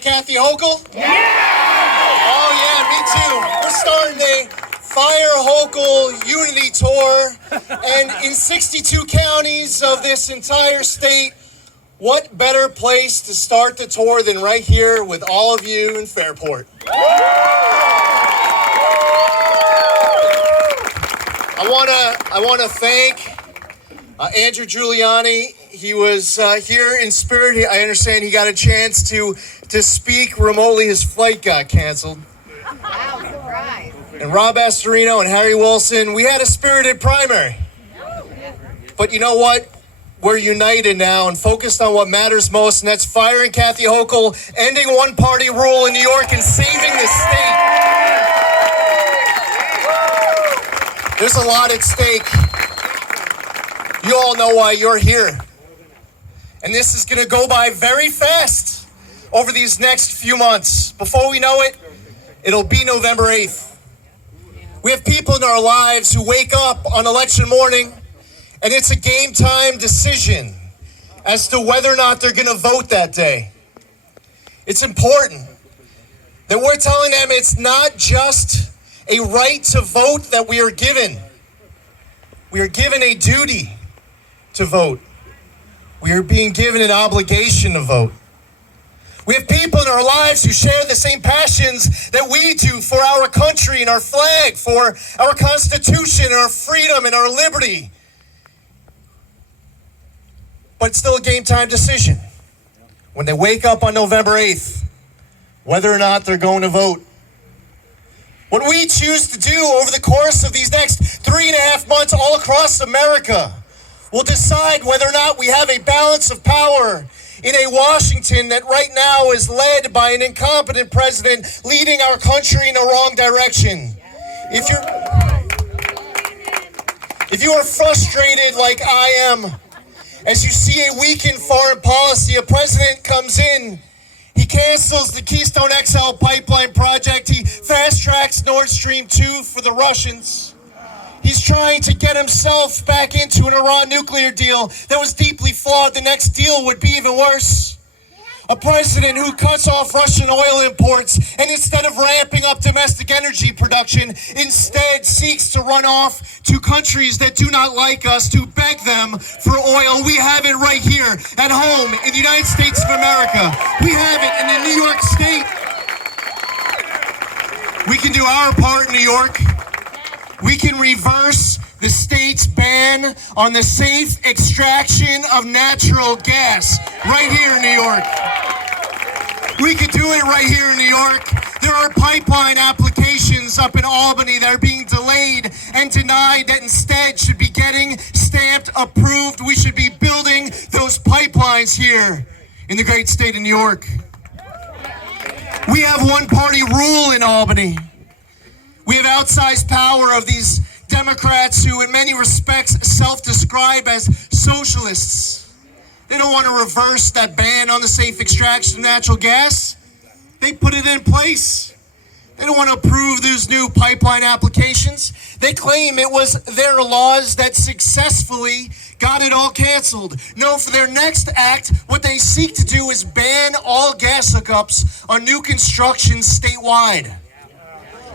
Kathy Hochul? Yeah! Oh yeah, me too. We're starting a Fire Hochul Unity Tour, and in 62 counties of this entire state, what better place to start the tour than right here with all of you in Fairport? I want to thank Andrew Giuliani. He was here in spirit. I understand he got a chance to speak remotely. His flight got canceled. Wow, surprise. And Rob Astorino and Harry Wilson, we had a spirited primary. But you know what? We're united now and focused on what matters most, and that's firing Kathy Hochul, ending one-party rule in New York, and saving the state. There's a lot at stake. You all know why you're here. And this is going to go by very fast over these next few months. Before we know it, it'll be November 8th. We have people in our lives who wake up on election morning and it's a game time decision as to whether or not they're going to vote that day. It's important that we're telling them it's not just a right to vote that we are given. We are given a duty to vote. We are being given an obligation to vote. We have people in our lives who share the same passions that we do for our country and our flag, for our Constitution, our freedom, and our liberty. But it's still a game time decision when they wake up on November 8th, whether or not they're going to vote. What we choose to do over the course of these next 3.5 months all across America will decide whether or not we have a balance of power in a Washington that right now is led by an incompetent president leading our country in the wrong direction. If you are frustrated like I am, as you see a weakened foreign policy, a president comes in, he cancels the Keystone XL pipeline project, he fast-tracks Nord Stream 2 for the Russians. He's trying to get himself back into an Iran nuclear deal that was deeply flawed. The next deal would be even worse. A president who cuts off Russian oil imports and instead of ramping up domestic energy production, instead seeks to run off to countries that do not like us to beg them for oil. We have it right here at home in the United States of America. We have it in the New York State. We can do our part in New York. We can reverse the state's ban on the safe extraction of natural gas right here in New York. We could do it right here in New York. There are pipeline applications up in Albany that are being delayed and denied that instead should be getting stamped approved. We should be building those pipelines here in the great state of New York. We have one-party rule in Albany. We have outsized power of these Democrats who in many respects self-describe as socialists. They don't want to reverse that ban on the safe extraction of natural gas. They put it in place. They don't want to approve those new pipeline applications. They claim it was their laws that successfully got it all canceled. No, for their next act, what they seek to do is ban all gas hookups on new construction statewide.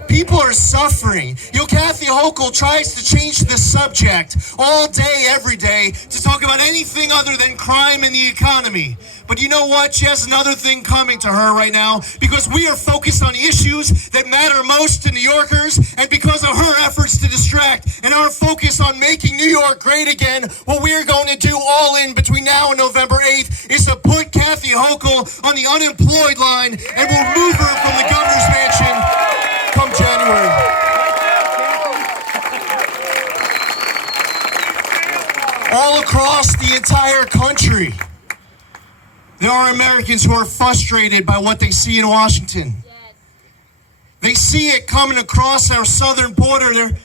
People are suffering. Kathy Hochul tries to change the subject all day, every day, to talk about anything other than crime and the economy. But you know what? She has another thing coming to her right now, because we are focused on issues that matter most to New Yorkers, and because of her efforts to distract and our focus on making New York great again, what we are going to do all in between now and November 8th is to put Kathy Hochul on the unemployed line, and we'll move her from the governor's mansion come January. All across the entire country, there are Americans who are frustrated by what they see in Washington. They see it coming across our southern border.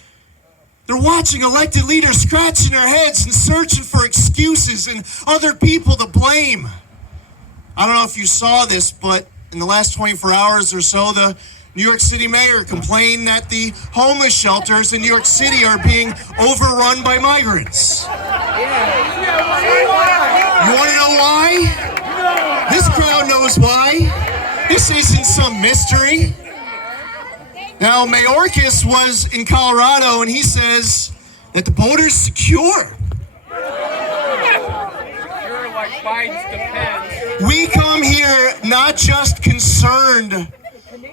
They're watching elected leaders scratching their heads and searching for excuses and other people to blame. I don't know if you saw this, but in the last 24 hours or so, the New York City mayor complained that the homeless shelters in New York City are being overrun by migrants. You want to know why? This crowd knows why. This isn't some mystery. Now, Mayorkas was in Colorado, and he says that the border's secure. Secure like Biden's depends. We come here not just concerned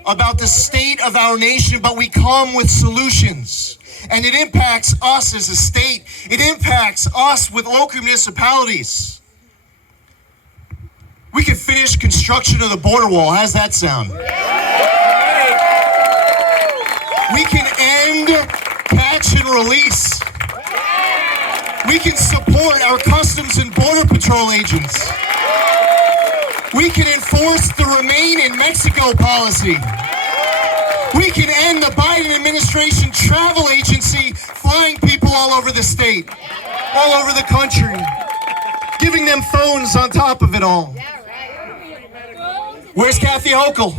about the state of our nation, but we come with solutions. And it impacts us as a state. It impacts us with local municipalities. We can finish construction of the border wall. How's that sound? We can end catch and release. We can support our Customs and Border Patrol agents. We can enforce the Remain in Mexico policy. We can end the Biden administration travel agency flying people all over the state, all over the country, giving them phones on top of it all. Where's Kathy Hochul?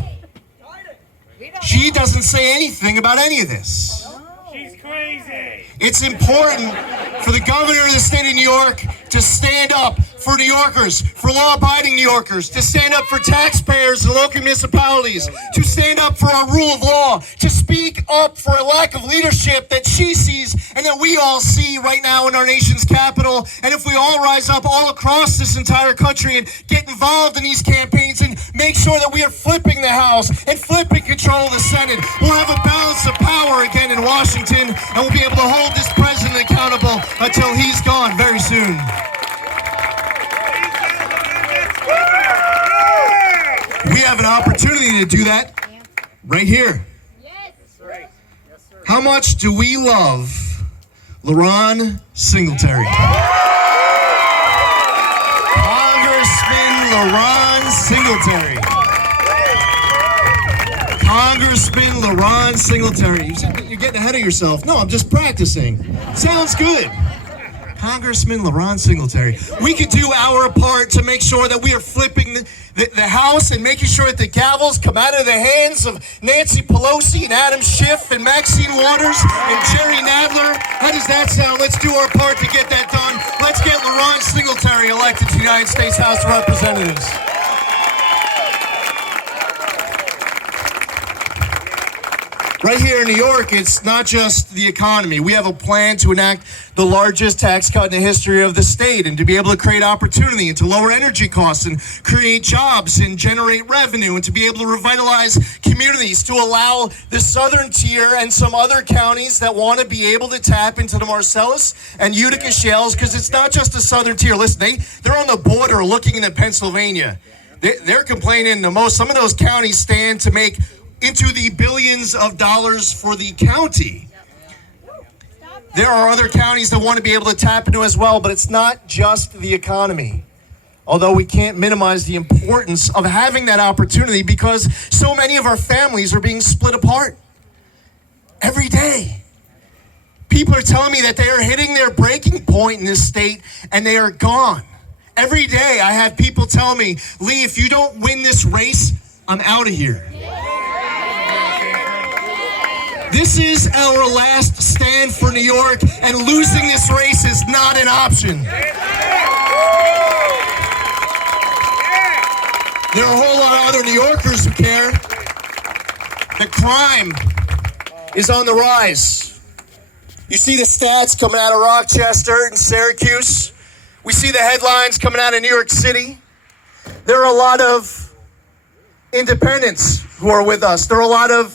She doesn't say anything about any of this. She's crazy. It's important for the governor of the state of New York to stand up for New Yorkers, for law-abiding New Yorkers, to stand up for taxpayers and local municipalities, to stand up for our rule of law, to speak up for a lack of leadership that she sees and that we all see right now in our nation's capital. And if we all rise up all across this entire country and get involved in these campaigns and make sure that we are flipping the House and flipping control of the Senate, we'll have a balance of power again in Washington, and we'll be able to hold this president accountable until he's gone very soon. We have an opportunity to do that right here. How much do we love LaRon Singletary? Congressman LaRon Singletary. Congressman LaRon Singletary. You're getting ahead of yourself. No, I'm just practicing. Sounds good. Congressman LaRon Singletary. We could do our part to make sure that we are flipping the House and making sure that the gavels come out of the hands of Nancy Pelosi and Adam Schiff and Maxine Waters and Jerry Nadler. How does that sound? Let's do our part to get that done. Let's get LaRon Singletary elected to the United States House of Representatives. Right here in New York, it's not just the economy. We have a plan to enact the largest tax cut in the history of the state and to be able to create opportunity and to lower energy costs and create jobs and generate revenue and to be able to revitalize communities, to allow the southern tier and some other counties that want to be able to tap into the Marcellus and Utica shales, because it's not just the southern tier. Listen, they're on the border looking into Pennsylvania. They're complaining the most. Some of those counties stand to make into the billions of dollars for the county. There are other counties that want to be able to tap into as well, but it's not just the economy. Although we can't minimize the importance of having that opportunity, because so many of our families are being split apart every day. People are telling me that they are hitting their breaking point in this state and they are gone. Every day I have people tell me, Lee, if you don't win this race, I'm out of here. This is our last stand for New York, and losing this race is not an option. There are a whole lot of other New Yorkers who care. The crime is on the rise. You see the stats coming out of Rochester and Syracuse. We see the headlines coming out of New York City. There are a lot of independents who are with us. There are a lot of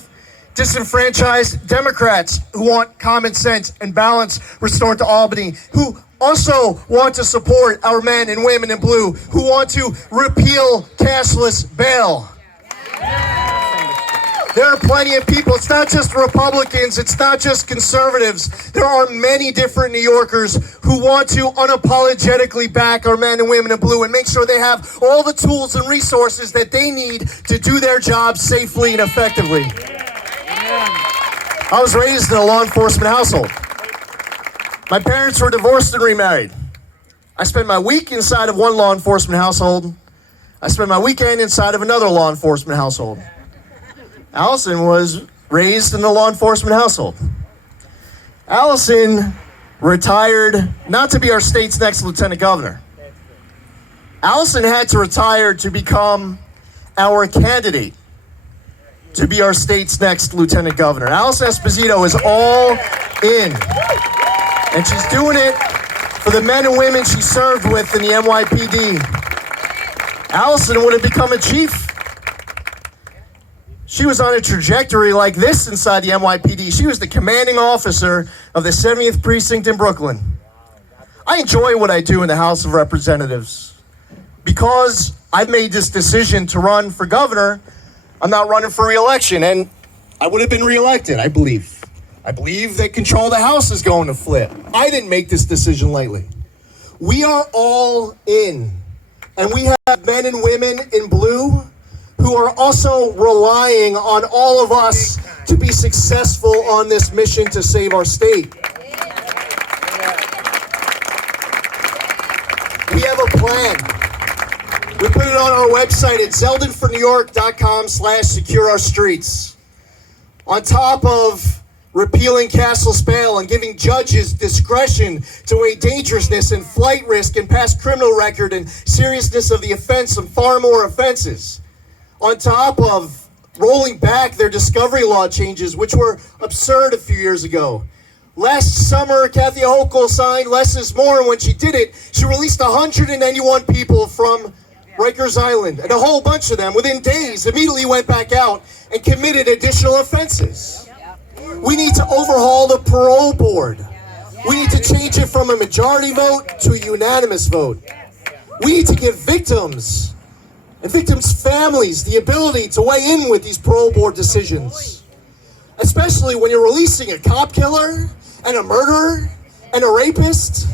disenfranchised Democrats who want common sense and balance restored to Albany, who also want to support our men and women in blue, who want to repeal cashless bail. There are plenty of people. It's not just Republicans. It's not just conservatives. There are many different New Yorkers who want to unapologetically back our men and women in blue and make sure they have all the tools and resources that they need to do their jobs safely and effectively. I was raised in a law enforcement household. My parents were divorced and remarried. I spent my week inside of one law enforcement household. I spent my weekend inside of another law enforcement household. Allison was raised in a law enforcement household. Allison retired not to be our state's next lieutenant governor. Allison had to retire to become our candidate to be our state's next lieutenant governor. Alice Esposito is all in, and she's doing it for the men and women she served with in the NYPD. Allison would have become a chief. She was on a trajectory like this inside the NYPD. She was the commanding officer of the 70th Precinct in Brooklyn. I enjoy what I do in the House of Representatives. Because I've made this decision to run for governor, I'm not running for re-election, and I would have been re-elected, I believe. I believe that control of the House is going to flip. I didn't make this decision lightly. We are all in, and we have men and women in blue who are also relying on all of us to be successful on this mission to save our state. We have a plan. We put it on our website at zeldinfornewyork.com/secure our streets. On top of repealing Castle's bail and giving judges discretion to weigh dangerousness and flight risk and past criminal record and seriousness of the offense and far more offenses. On top of rolling back their discovery law changes, which were absurd a few years ago. Last summer, Kathy Hochul signed less is more, and when she did it, she released 191 people from Rikers Island, and a whole bunch of them, within days, immediately went back out and committed additional offenses. We need to overhaul the parole board. We need to change it from a majority vote to a unanimous vote. We need to give victims and victims' families the ability to weigh in with these parole board decisions. Especially when you're releasing a cop killer and a murderer and a rapist.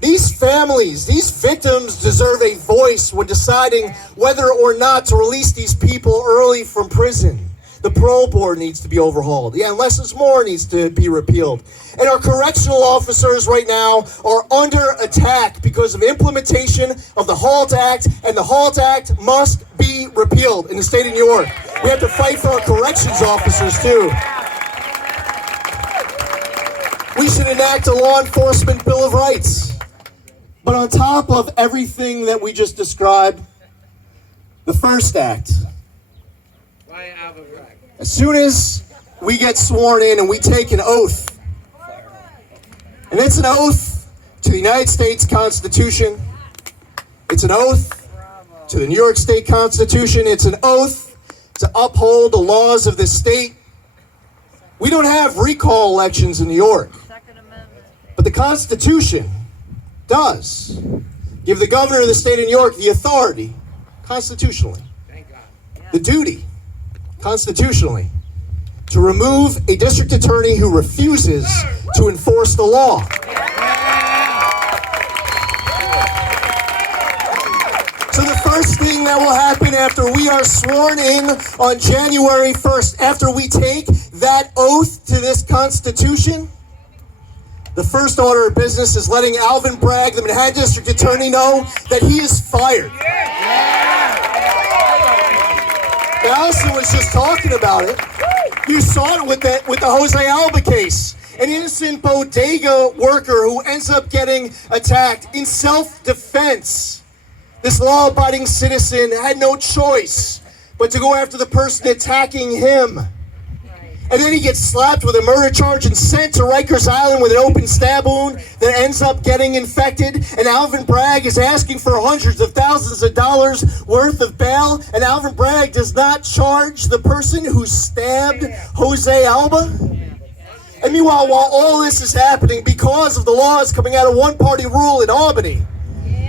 These families, these victims deserve a voice when deciding whether or not to release these people early from prison. The parole board needs to be overhauled. Yeah, and less is more needs to be repealed. And our correctional officers right now are under attack because of implementation of the HALT Act, and the HALT Act must be repealed in the state of New York. We have to fight for our corrections officers too. We should enact a law enforcement Bill of Rights. But on top of everything that we just described, the first act, as soon as we get sworn in and we take an oath, and it's an oath to the United States Constitution, it's an oath to the New York State Constitution, it's an oath to uphold the laws of this state. We don't have recall elections in New York, but the Constitution does give the governor of the state of New York the authority, constitutionally, the duty, constitutionally, to remove a district attorney who refuses to enforce the law. So the first thing that will happen after we are sworn in on January 1st, after we take that oath to this Constitution, the first order of business is letting Alvin Bragg, the Manhattan District Attorney, know that he is fired. Allison was just talking about it. You saw it with the Jose Alba case. An innocent bodega worker who ends up getting attacked in self-defense. This law-abiding citizen had no choice but to go after the person attacking him. And then he gets slapped with a murder charge and sent to Rikers Island with an open stab wound that ends up getting infected. And Alvin Bragg is asking for hundreds of thousands of dollars worth of bail. And Alvin Bragg does not charge the person who stabbed Jose Alba. And meanwhile, while all this is happening, because of the laws coming out of one-party rule in Albany,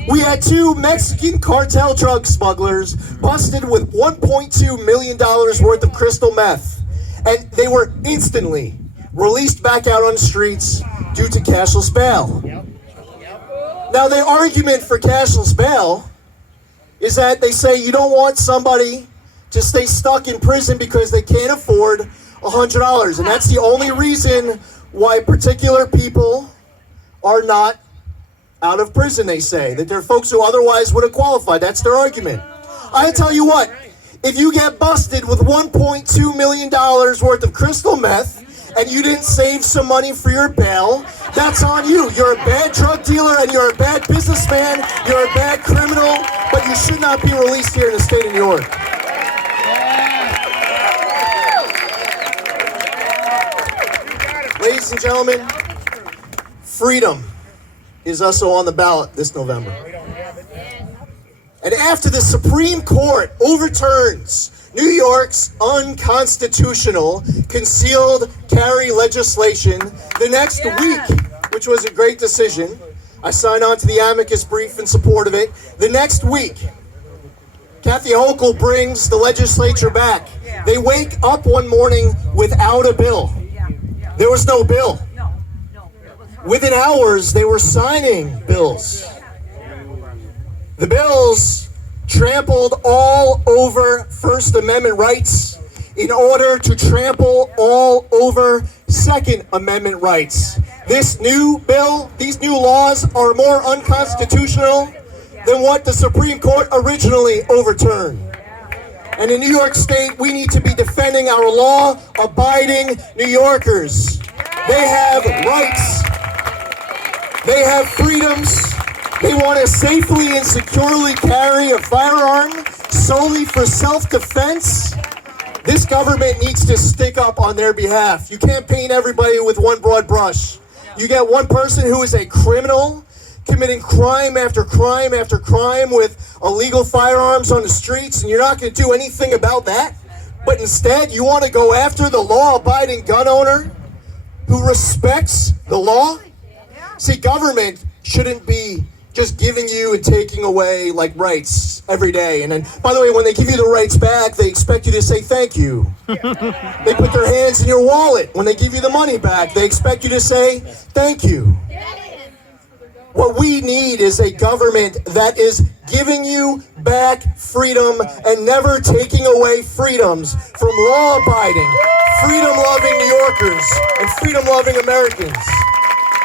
we had 2 Mexican cartel drug smugglers busted with $1.2 million worth of crystal meth. And they were instantly released back out on the streets due to cashless bail. Now, the argument for cashless bail is that they say you don't want somebody to stay stuck in prison because they can't afford $100. And that's the only reason why particular people are not out of prison, they say. That there are folks who otherwise would have qualified. That's their argument. I tell you what. If you get busted with $1.2 million worth of crystal meth and you didn't save some money for your bail, that's on you. You're a bad drug dealer and you're a bad businessman, you're a bad criminal, but you should not be released here in the state of New York. ladies and gentlemen, freedom is also on the ballot this November. And after the Supreme Court overturns New York's unconstitutional concealed carry legislation the next week, which was a great decision, I signed on to the amicus brief in support of it. The next week, Kathy Hochul brings the legislature back. They wake up one morning without a bill. There was no bill. Within hours, they were signing bills. The bills trampled all over First Amendment rights in order to trample all over Second Amendment rights. This new bill, these new laws are more unconstitutional than what the Supreme Court originally overturned. And in New York State, we need to be defending our law-abiding New Yorkers. They have rights. They have freedoms. They want to safely and securely carry a firearm solely for self-defense. This government needs to stick up on their behalf. You can't paint everybody with one broad brush. You get one person who is a criminal, committing crime after crime after crime with illegal firearms on the streets, and you're not going to do anything about that. But instead, you want to go after the law-abiding gun owner who respects the law? See, government shouldn't be just giving you and taking away like rights every day. And then, by the way, when they give you the rights back, they expect you to say thank you. They put their hands in your wallet. When they give you the money back, they expect you to say thank you. What we need is a government that is giving you back freedom and never taking away freedoms from law-abiding, freedom-loving New Yorkers and freedom-loving Americans.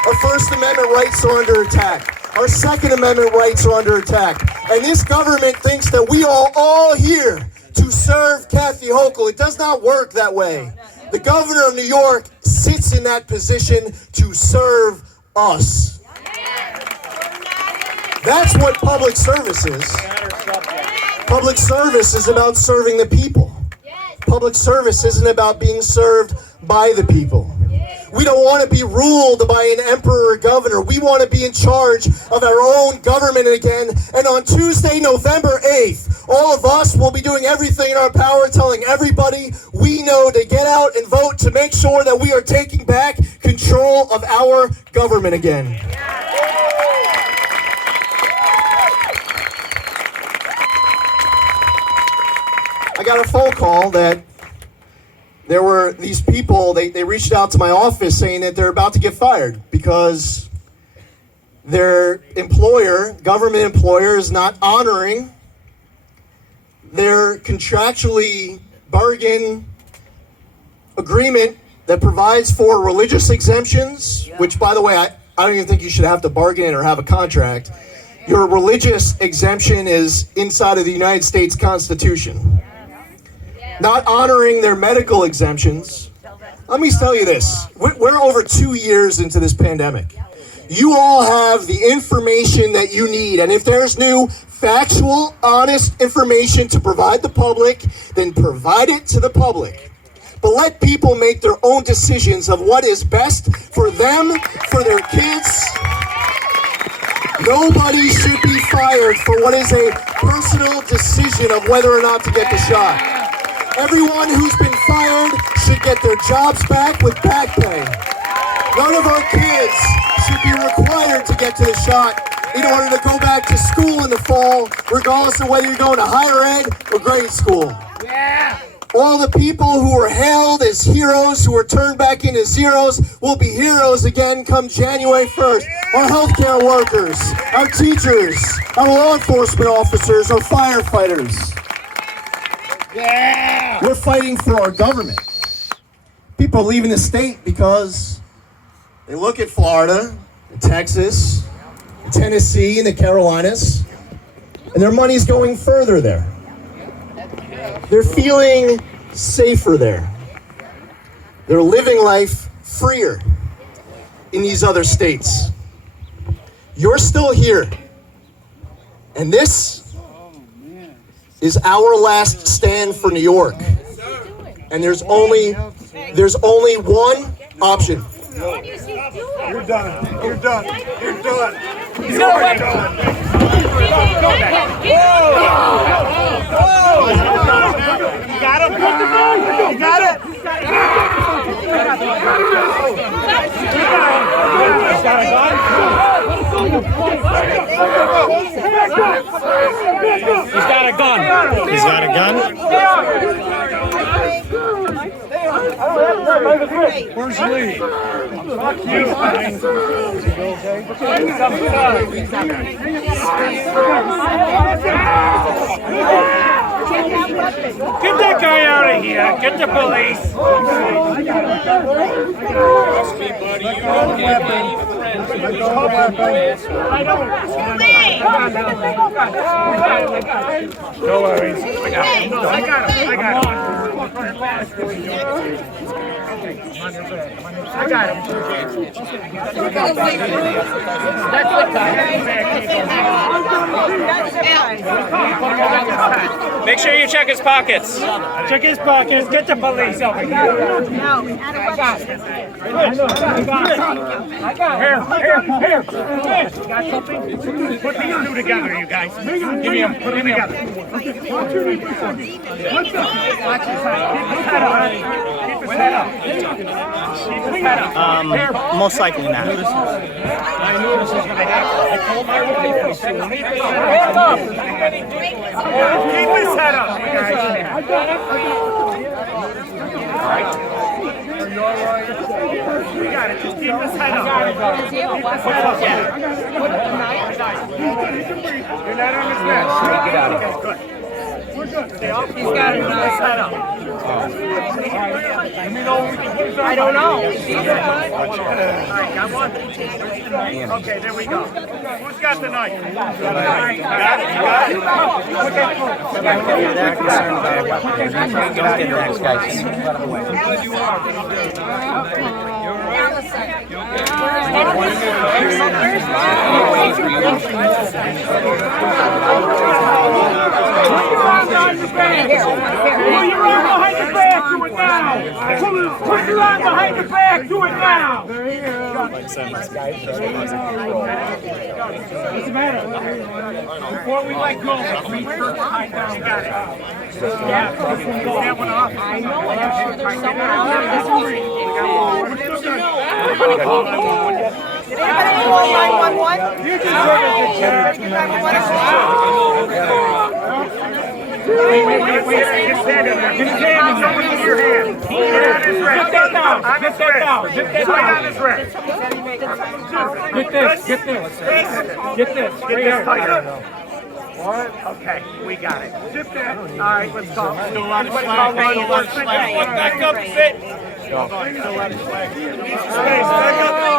Our First Amendment rights are under attack. Our Second Amendment rights are under attack. And this government thinks that we are all here to serve Kathy Hochul. It does not work that way. The governor of New York sits in that position to serve us. That's what public service is. Public service is about serving the people. Public service isn't about being served by the people. We don't want to be ruled by an emperor or governor. We want to be in charge of our own government again. And on Tuesday, November 8th, all of us will be doing everything in our power, telling everybody we know to get out and vote to make sure that we are taking back control of our government again. I got a phone call that there were these people, they reached out to my office saying that they're about to get fired because their employer, government employer, is not honoring their contractually bargain agreement that provides for religious exemptions, which, by the way, I don't even think you should have to bargain or have a contract. Your religious exemption is inside of the United States Constitution. Not honoring their medical exemptions. Let me tell you this. We're over 2 years into this pandemic. You all have the information that you need. And if there's new, factual, honest information to provide the public, then provide it to the public. But let people make their own decisions of what is best for them, for their kids. Nobody should be fired for what is a personal decision of whether or not to get the shot. Everyone who's been fired should get their jobs back with back pay. None of our kids should be required to get to the shot in order to go back to school in the fall, regardless of whether you're going to higher ed or grade school. All the people who were hailed as heroes, who were turned back into zeros, will be heroes again come January 1st. Our healthcare workers, our teachers, our law enforcement officers, our firefighters. We're fighting for our government. People are leaving the state because they look at Florida, and Texas, and Tennessee, and the Carolinas, and their money's going further there. They're feeling safer there. They're living life freer in these other states. You're still here. And this is our last stand for New York. And there's only one option. You're done. You're done. You're done. He's got a weapon. You got him. You got it. He's got a gun. He's got a gun. He's got a gun? Where's Lee? Fuck you. Get that guy out of here. Get the police. Trust me, buddy. You don't get any friends. You No worries. I got him. Make sure you check his pockets. Check his pockets. Get the police over here. Here. Got something? Put these two together, you guys. Give me them. Put them together. Watch his head. Keep his head up. Most likely not. I knew this was going to happen. I told my wife. Head up. Keep his head up, you guys. All right. Are you all right? We got it. Just keep his head up. Put it up. You're not on his neck. Get out of here. Good. He's got a nice head up. I don't know. All right, got one. Okay, there we go. Who's got the knife? You got it? You got it? You're that concerned about a weapon. Don't get that guy. Just let him away. Pull your arm behind the back, do it now! Put your arm behind the back, do it now! What's the matter? Before we let go, we first tied down. Got it. Yeah, that one off. I know, and I'm sure there's someone else. Did anybody call 911? You deserve it, Jack. Wait. Just stand in there. Get his hand in there. Get your hand. Get on his wrist. Get that down. Get that down. Get that down. On his wrist. Get this. Get this tighter. What? Okay, we got it. Just that. All right, let's go. Still a lot of slack. Back up, sit. Back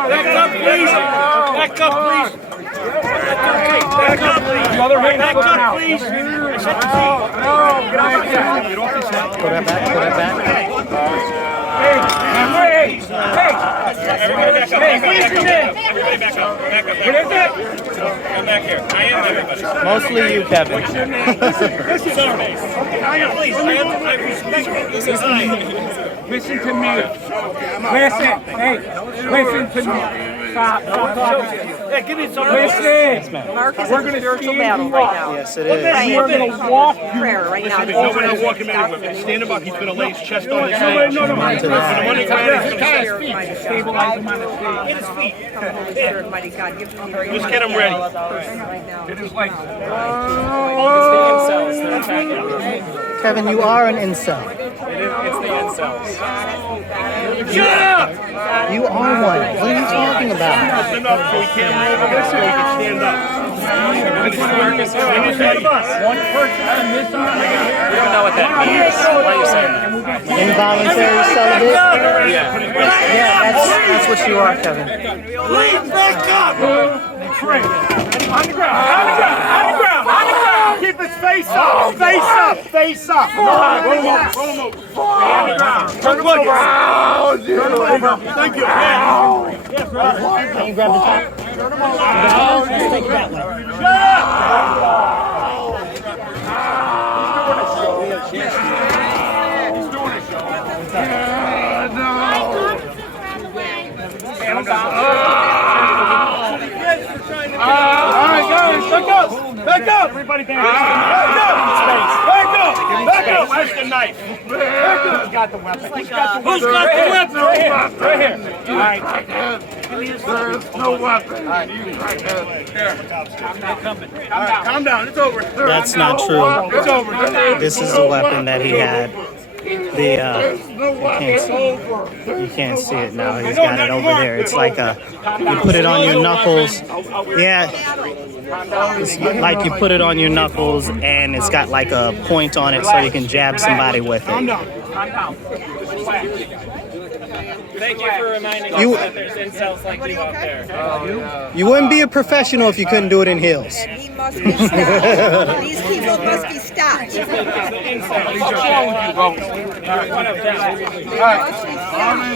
Back up, please. Back up, please. up, please. The other hand. Back up, please. Put that back. Hey. Everybody back up. Everybody back up. Back up. What is it? Come back here. I am everybody. Mostly you, Kevin. Sorry. Please, I respect this is I. Listen to me. Listen. Hey, listen to me. Stop talking. Hey, give me some. Listen. Mark is We're in going to spiritual stand battle you right up. now. Yes, it is. We're going to walk you. Prayer right now. Nobody will walk him anywhere. Stand him up. He's going to lay his chest on his hands. No. To that. Money guy is going to Stabilize him on his feet. Get his feet. Holy Spirit, mighty God, give him your Just get him ready. right now. It is like, Kevin, you are an incel. It's the incels. Shut up! You are one. What are you talking about? Stand up so he can't move over so he can stand up. one person on this side. You don't know what that means. Why are you saying that? Involuntary celibate? Yeah. Yeah, that's what you are, Kevin. Please back up! Frank, on the ground. Keep his face up. Face up. Roll him over. Turn him over. Thank you. Can you grab the top? Turn him over. Take it that way. Back up! Everybody back up! Back up! Back up! Where's the knife? Who's got the weapon? Who's got the weapon? Right here. Right here. All right. There's no weapon. Calm down. It's over. That's not true. It's over. This is the weapon that he had. You can't see it now. He's got it over there. It's like you put it on your knuckles. Yeah. It's like you put it on your knuckles and it's got like a point on it so you can jab somebody with Calm it. down. Calm down. Thank you for reminding us that there's incels like you out there. You wouldn't be a professional if you couldn't do it in heels. And he must be stopped. These people must be stopped.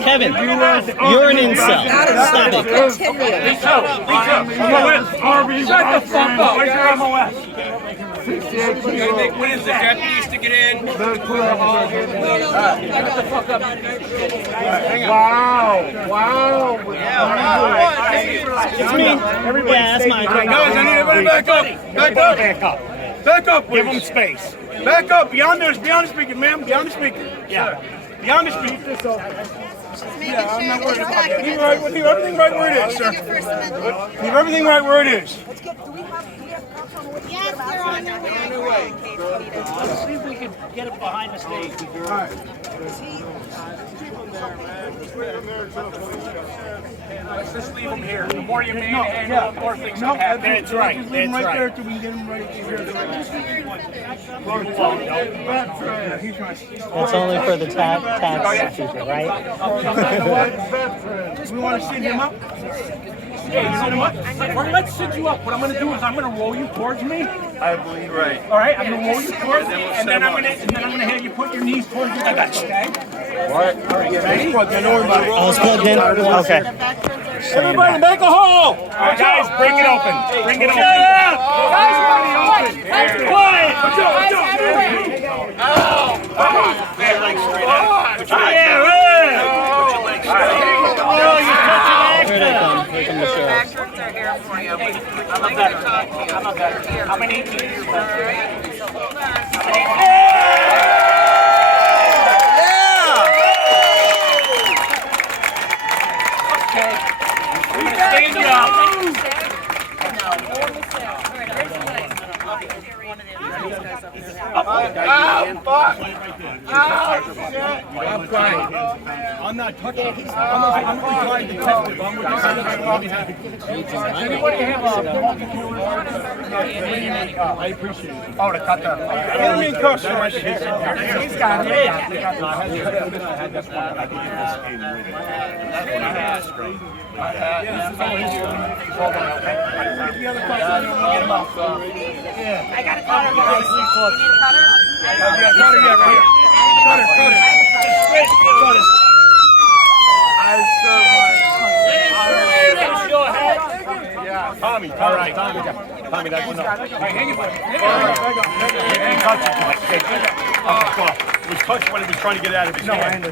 Kevin, you're an incel. Stop it. Continue. Shut the fuck up. Where's your MOS? What is the deputies to get in? Wow. It's me. Yeah, that's mine. Guys, I need everybody back up. Back up. Back up, please. Give them space. Back up. Beyond the speaker, ma'am. Beyond the speaker. Yeah. Beyond the speaker. Yeah, I'm not worried about that. Leave everything right where it is, sir. Leave everything right where it is. Yes, they're on their way. Let's see if we can get it behind the stage. Let's just leave them here. The more you manhandle, the more things can happen. That's right. That's right. There till we get them ready to hear the That's only for the tax people, right? We want to sit him up? Yeah, you sit him up? Well, let's sit you up. What I'm going to do is I'm going to roll you towards me. I believe right. All right, I'm going to roll you towards me, and then I'm going to have you put your knees towards me. Okay? All right, get ready? I was plugged in. Okay. Everybody, make a hole! All right, guys, break it open. Bring it open. Guys, quiet! Here they come. Here come the sheriff. They're here for you. I'm not better. I'm an 18-year-old. Stand up. I'm fine. I'm not touching it. I'm trying to test it. I'll be happy. Anybody have I appreciate it. Oh, to cut that. Get him in custody. He's got it. I got a cutter, guys. You need a cutter? Tommy, all right, Tommy, that's enough. Hang it, touch it. It was touched when he was trying to get out of his hand.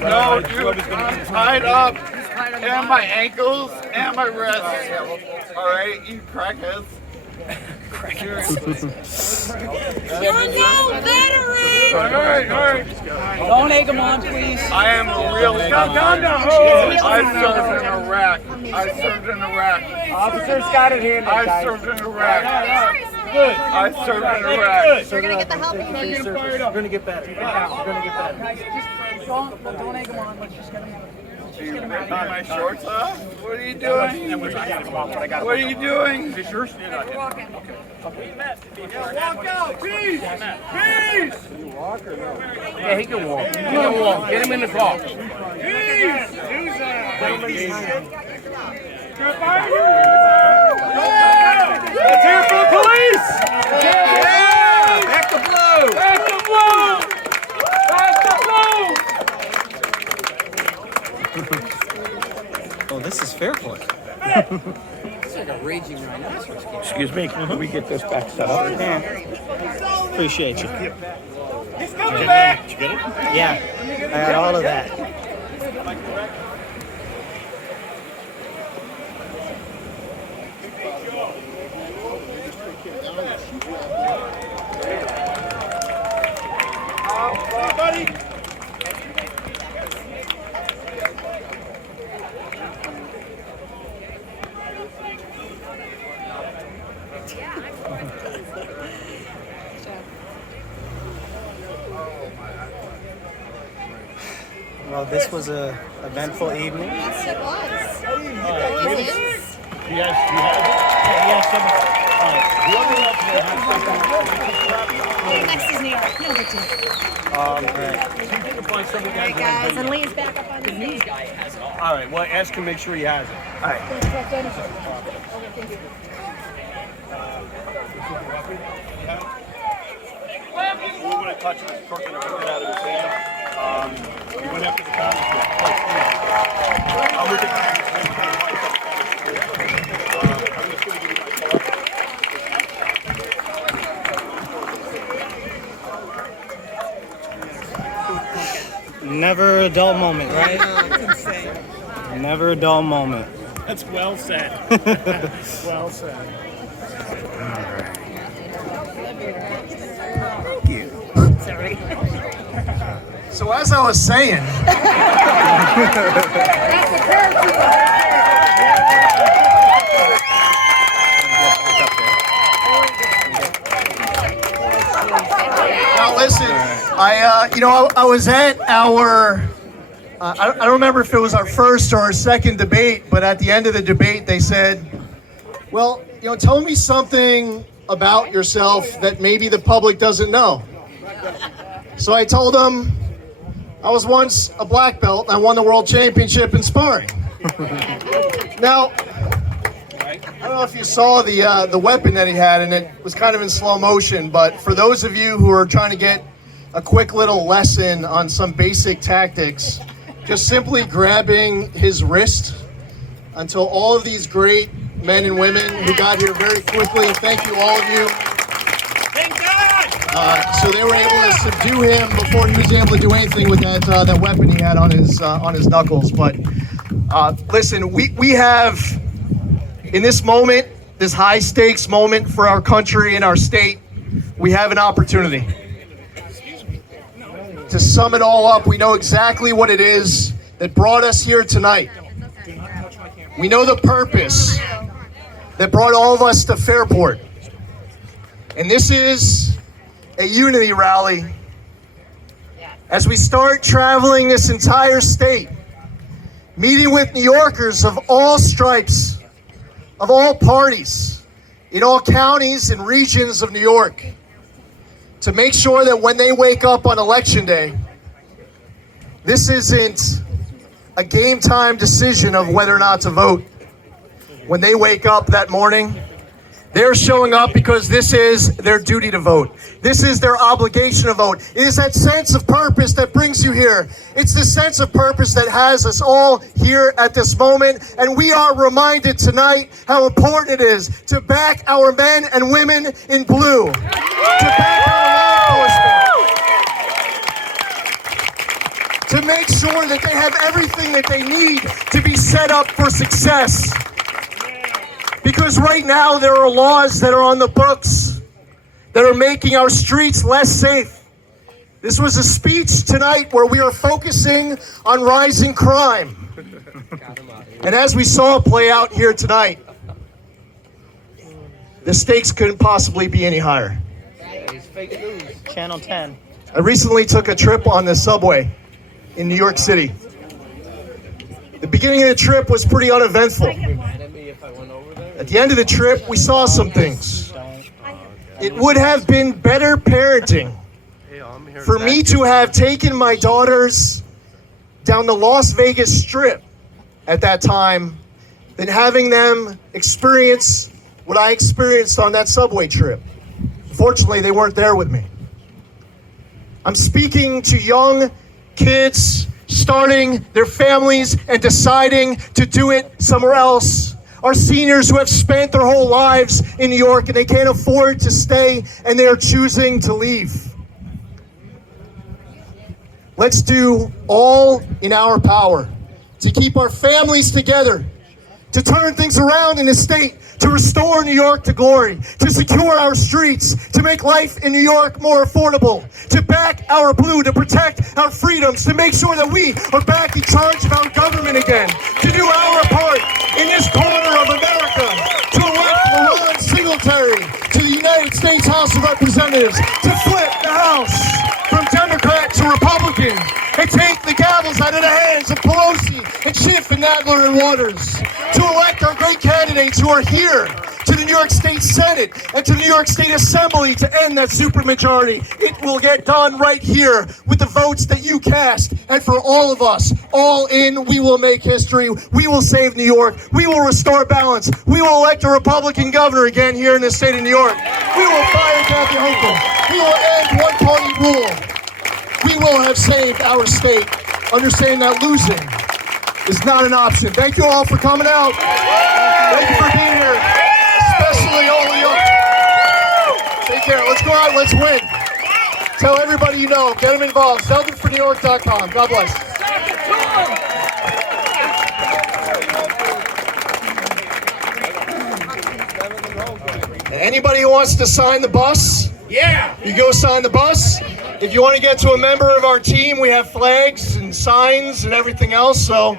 No, dude, I'm tied up. And my ankles and my wrists. All right, you crackheads. You're no veteran! All right. Don't egg them on, please. I am really Calm down. I served in Iraq. Officers got it here. I served in Iraq. Good. I served in Iraq. We're gonna get the help we need. We're going to get better. Don't egg them on. Let's just get them on. You ripping my shorts off? What are you doing? What are you doing? Is this yours? Walk out! Peace! Peace! Yeah, he can walk. Get him in the car. Peace! Let's hear it for the police! Yeah! Back the blue! Back the blue! Back the blue! Oh, this is Fairport. Excuse me, can we get this back set up? Appreciate you. He's coming back! Did you get it? Yeah, I had all of that. Well, this was a eventful evening. Yes, it was. He has it? Yeah, he has some. All right. Whoever else may have something. Next is New York. No big deal. See if you can find some of the All right, guys. guys, and Lee's back up on the news. All right, well, ask him, make sure he has it. All right. We want to touch this crook and everything out of his hand. We went after the congressman. I'm with the I'm just going to give you my card. Never a dull moment, right? It's insane. Never a dull moment. That's well said. Well said. Sorry. So as I was saying, now listen, I was at our, I don't remember if it was our first or our second debate, but at the end of the debate they said, well, tell me something about yourself that maybe the public doesn't know. So I told them I was once a black belt and I won the world championship in sparring. Now, I don't know if you saw the weapon that he had, and it was kind of in slow motion, but for those of you who are trying to get a quick little lesson on some basic tactics, just simply grabbing his wrist until all of these great men and women who got here very quickly, and thank you all of you. So they were able to subdue him before he was able to do anything with that weapon he had on his knuckles. But listen, we have in this moment, this high stakes moment for our country and our state, we have an opportunity. To sum it all up, we know exactly what it is that brought us here tonight. We know the purpose that brought all of us to Fairport. And this is a unity rally as we start traveling this entire state, meeting with New Yorkers of all stripes, of all parties, in all counties and regions of New York, to make sure that when they wake up on Election Day, this isn't a game time decision of whether or not to vote. When they wake up that morning, they're showing up because this is their duty to vote. This is their obligation to vote. It is that sense of purpose that brings you here. It's the sense of purpose that has us all here at this moment. And we are reminded tonight how important it is to back our men and women in blue. To back our law enforcement. To make sure that they have everything that they need to be set up for success. Because right now there are laws that are on the books that are making our streets less safe. This was a speech tonight where we are focusing on rising crime. And as we saw play out here tonight, the stakes couldn't possibly be any higher. Channel 10. I recently took a trip on the subway in New York City. The beginning of the trip was pretty uneventful. At the end of the trip, we saw some things. It would have been better parenting for me to have taken my daughters down the Las Vegas Strip at that time than having them experience what I experienced on that subway trip. Fortunately, they weren't there with me. I'm speaking to young kids starting their families and deciding to do it somewhere else. Our seniors who have spent their whole lives in New York and they can't afford to stay and they are choosing to leave. Let's do all in our power to keep our families together, to turn things around in the state, to restore New York to glory, to secure our streets, to make life in New York more affordable, to back our blue, to protect our freedoms, to make sure that we are back in charge of our government again, to do our part in this corner of America, to elect Ron Singletary to the United States House of Representatives, to flip the House from Democrat to a Republican and take the gavels out of the hands of Pelosi and Schiff and Nadler and Waters to elect our great candidates who are here to the New York State Senate and to the New York State Assembly to end that supermajority. It will get done right here with the votes that you cast. And for all of us, all in, we will make history. We will save New York. We will restore balance. We will elect a Republican governor again here in the state of New York. We will fire Kathy Hochul. We will end one-party rule. We will have saved our state, understanding that losing is not an option. Thank you all for coming out. Thank you for being here, especially all of you. Take care. Let's go out. Let's win. Tell everybody you know. Get them involved. ZeldinForNewYork.com. God bless. And anybody who wants to sign the bus, you go sign the bus. If you want to get to a member of our team, we have flags and signs and everything else. So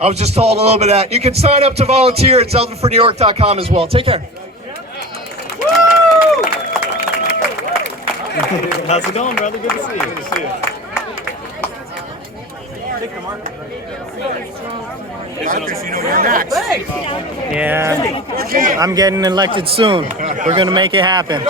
I was just told a little bit of that. You can sign up to volunteer at ZeldinForNewYork.com as well. Take care. How's it going, brother? Good to see you. Good to see you. Marcus, you know you're next. Yeah, I'm getting elected soon. We're gonna make it happen.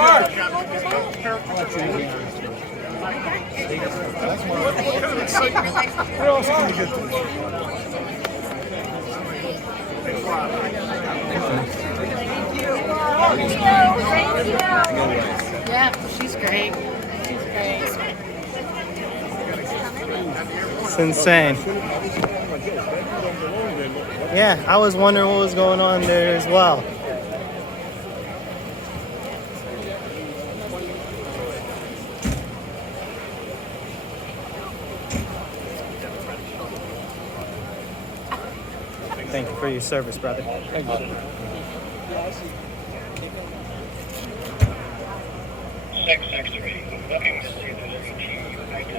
Yeah, she's great. She's great. It's insane. Yeah, I was wondering what was going on there as well. Thank you for your service, brother. Thank you. 663, looking to see the CT. Thank you.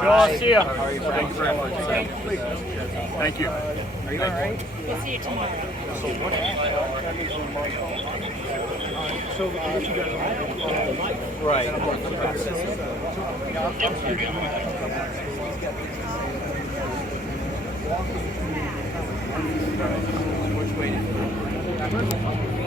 Joe, see ya. Thank you very much. Thank you. Are you all right? We'll see you tomorrow. Which way?